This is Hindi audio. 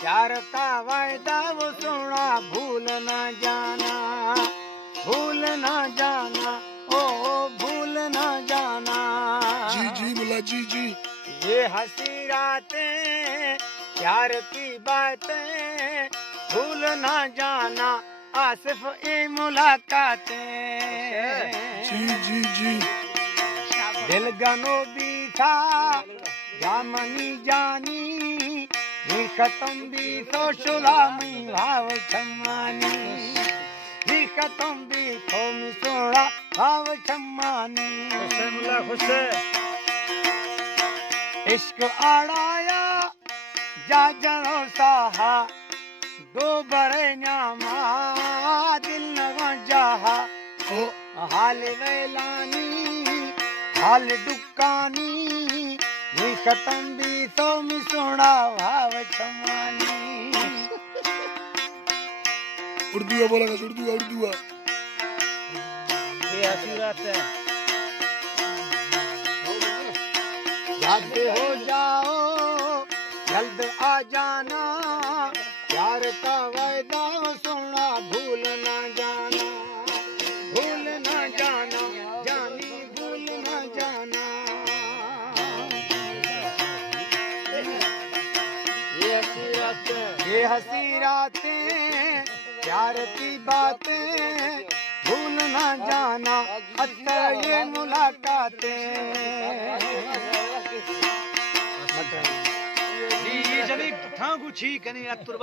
प्यार का वायदा वो सोना भूल न जाना, भूल न जाना, ओ भूल न जाना। जी जी मुल्ला जी जी। ये हंसी रातें प्यार की बातें भूल न जाना, आसिफ ये मुलाकातें। जी जी जी। दिल गनो भी था जामनी जानी, ये खत्म भी तो शुलामी भाव छमानी, ये खत्म भी तो मिसोड़ा भाव छमानी। खुश इश्क आड़ाया जा जनो साहा, दो बड़े न्यामा दिल न वजाहा। ओ हाल वेलानी हाल दुकानी, ये खत्म भी तो मिसोड़ा भाव छमानी। उर्दू बोला उर्दू उर्दू। ये हसीरत है याद हो जाओ जल्द आ जाना, प्यार का वायदा सुना भूल न जाना, भूल न जाना जानी भूल न जाना। ये हंसी रातें प्यार की बातें भूल न जाना, अच्छा ये मुलाकातें। जी जी जनी ठां कुछ ही कनी अतुर